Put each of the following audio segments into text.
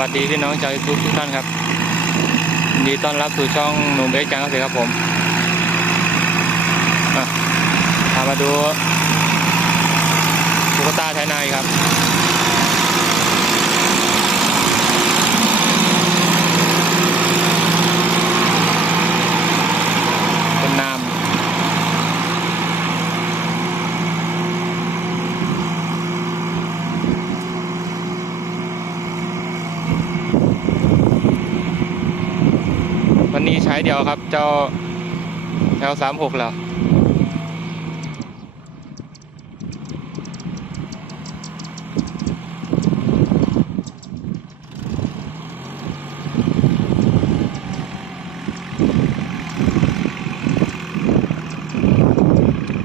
วัสดีพี่น้องชาวยูทูบทุกท่านครับยินดีต้อนรับสู่ช่องหนุ่มเบสจังเกษตรครับผมอะพามาดูตุ๊กตาไทยนายครับ เป็นน้ายเดียวครับ เจ้าเจ้าสามหกแล้ว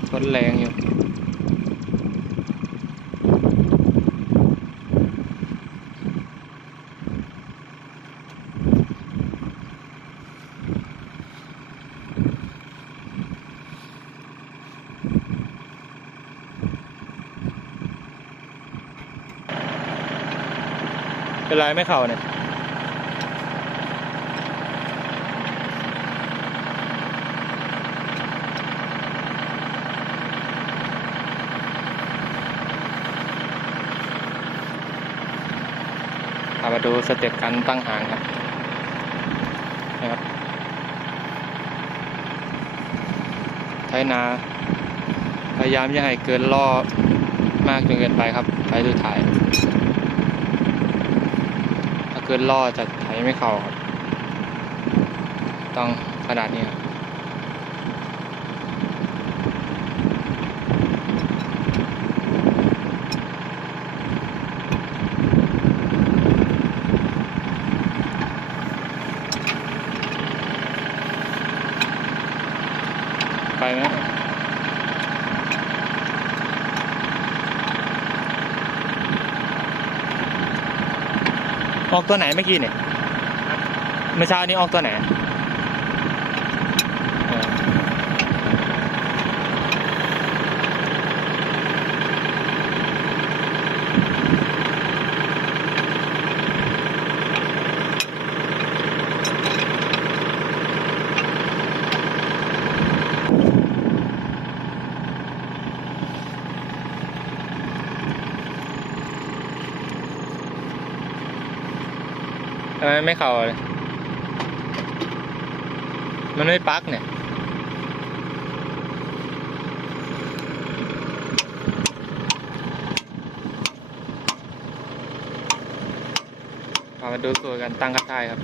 ทนแรงอยู่ เป็นไรไม่เข่าเนี่ยพามาดูสเต็ปการตั้งหางครับนะครับใช้นา พยายามอย่าให้เกินล่อมากจนเกินไปครับไถสุดท้าย ถ้าเกินล่อจะไถไม่เข้าครับ ต้องขนาดนี้ครับไปไหม ออกตัวไหนเมื่อกี้เนี่ยเมื่อเช้านี้ออกตัวไหน ไมไม่เข่าเลย มันไม่ปักเนี่ย มาดูส่วนกันตั้งกระต่ายครับ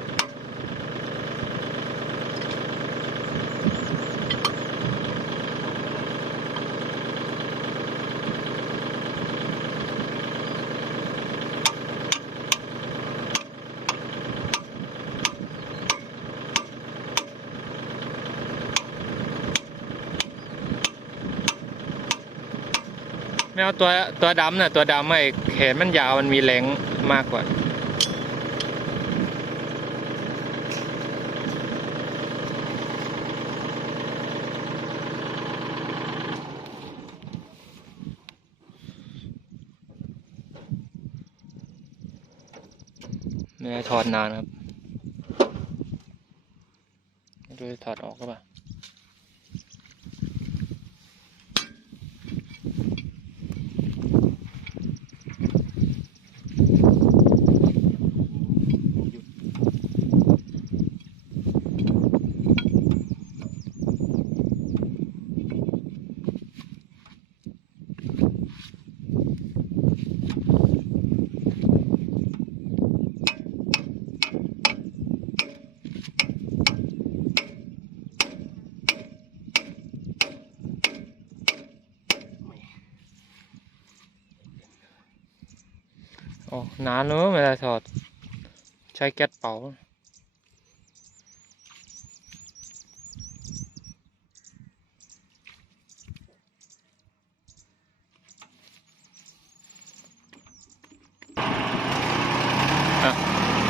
ไม่เอาตัวตัวดำน่ะตัวดำไอ้แขนมันยาวมันมีแรงมากกว่า ไม่ได้ถอดนานครับไม่รู้จะถอดออกก็ปล่าโอ้นานเนอะไม่ได้ถอด ใช้แก๊สเป่าอะ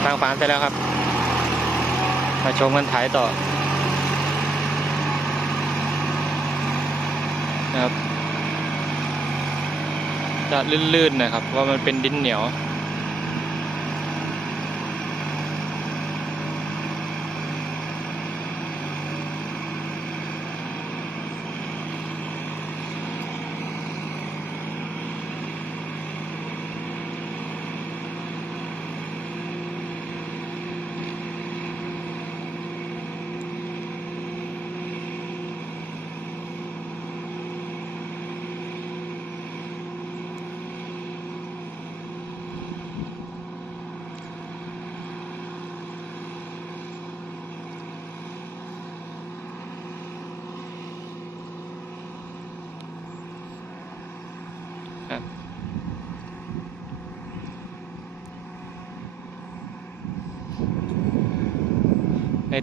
ตั้งฝานเสร็จแล้วครับ มาชมกันถ่ายต่อนะครับจะลื่นๆนะครับเพราะว่ามันเป็นดินเหนียว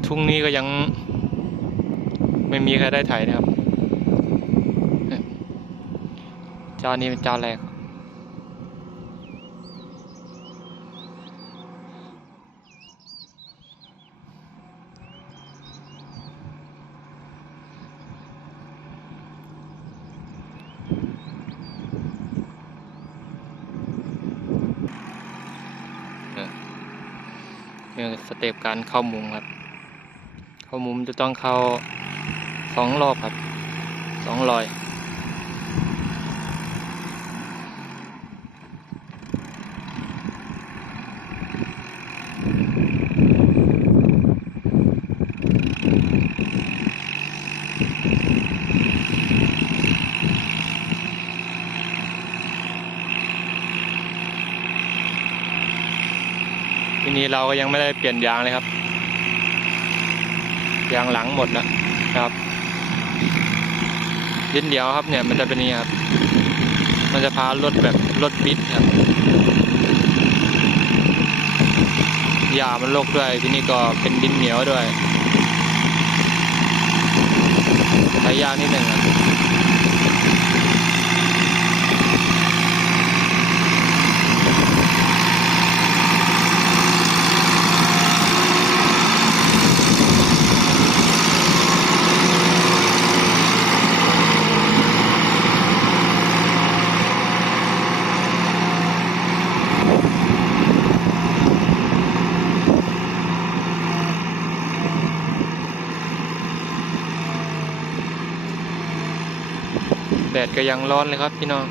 ทุ่งนี้ก็ยังไม่มีใครได้ไถนะครับ เจ้านี้เป็นเจ้าแรกเนี่ยสเต็ปการเข้ามุมครับ เข้ามุมจะต้องเข้าสองรอบครับสองรอยทีนี้เราก็ยังไม่ได้เปลี่ยนยางเลยครับ ยางหลังหมดแล้วนะครับดินเดียวครับเนี่ยมันจะเป็นนี้ครับ มันจะพารถแบบรถบิดครับยามันโลกด้วยที่นี่ก็เป็นดินเหนียวด้วยใช้ยากนิดหนึ่งครับ ก็ยังร้อนเลยครับพี่น้อง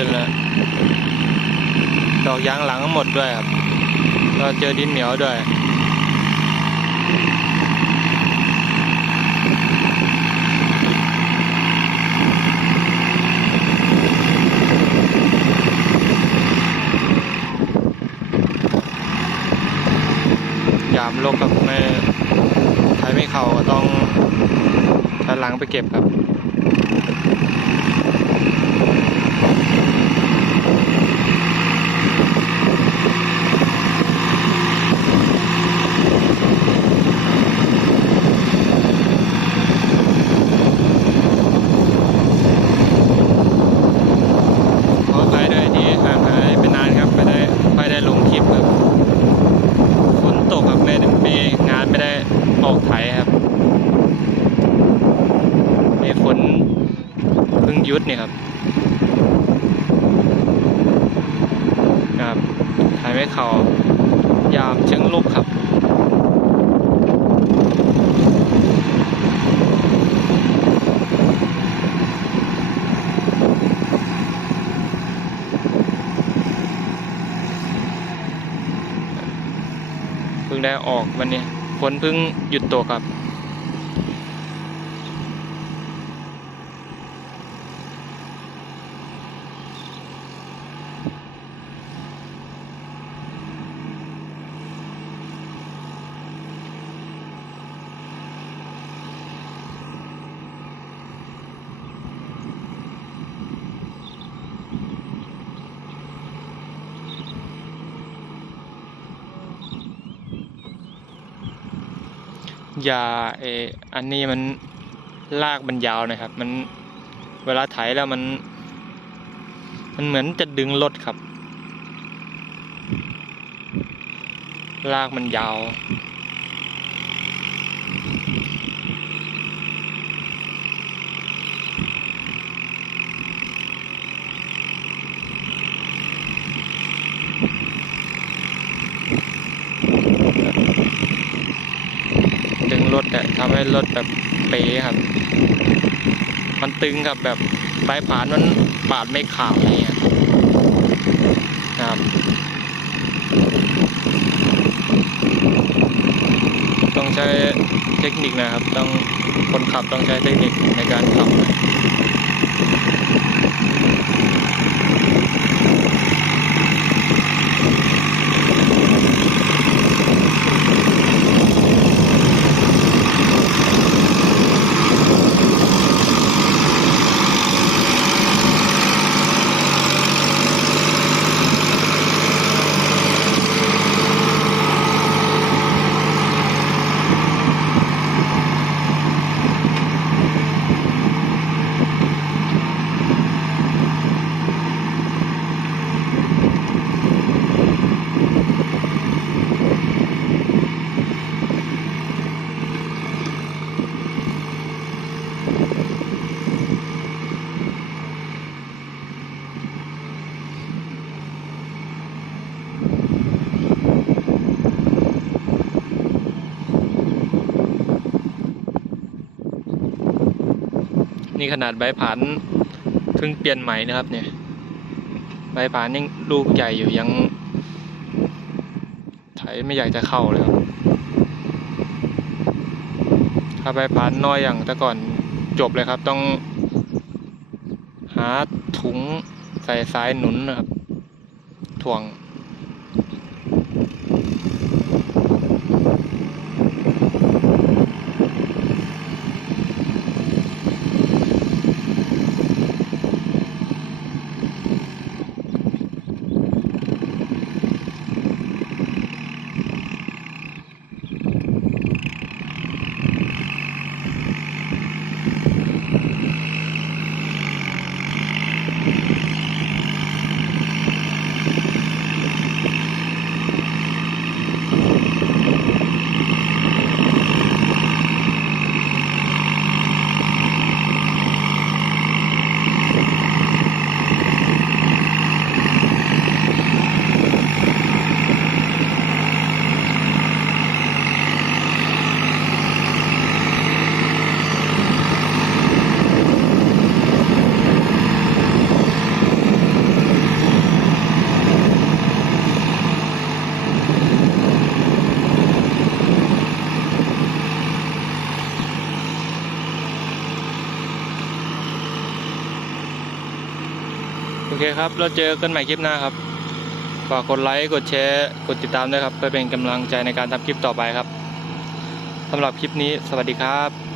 ลื่นๆแล้วดอกยางหลังหมดด้วยครับก็เจอดินเหนียวด้วยยามลกกับไม่ใช้ไม่เข่าก็ต้องใช้หลังไปเก็บครับ ขออภัยด้วยที่ห่างหายไปนานครับไม่ได้ไม่ได้ลงคลิปครับฝนตกครับไม่ได้มีงานไม่ได้ออกไถครับมีฝนเพิ่งหยุดนี่ครับครับถ่ายไม่เขายามเชิงลุกครับ เออกวันนี้ฝนเพิ่งหยุดตกครับ ยาเอออันนี้มันลากมันยาวนะครับ มันเวลาไถแล้วมัน มันเหมือนจะดึงรถครับ ลากมันยาว ดึงรถอะ ทำให้รถแบบเป๋ครับ มันตึงครับแบบใบผานมันปาดไม่ขาดอะไรเงี้ยครับต้องใช้เทคนิคนะครับ ต้องคนขับต้องใช้เทคนิคในการขับ นี่ขนาดใบผานเพิ่งเปลี่ยนใหม่นะครับ เนี่ย ใบผานยังลูกใหญ่อยู่ยังไถไม่อยากจะเข้าเลยครับถ้าใบผานน้อยอย่างแต่ก่อนจบเลยครับ ต้องหาถุงใส่สายหนุนนะครับ ถ่วง เคครับ เราเจอกันใหม่คลิปหน้าครับ ฝากกดไลค์ กดแชร์ กดติดตามด้วยครับ เพื่อเป็นกำลังใจในการทำคลิปต่อไปครับสำหรับคลิปนี้ สวัสดีครับ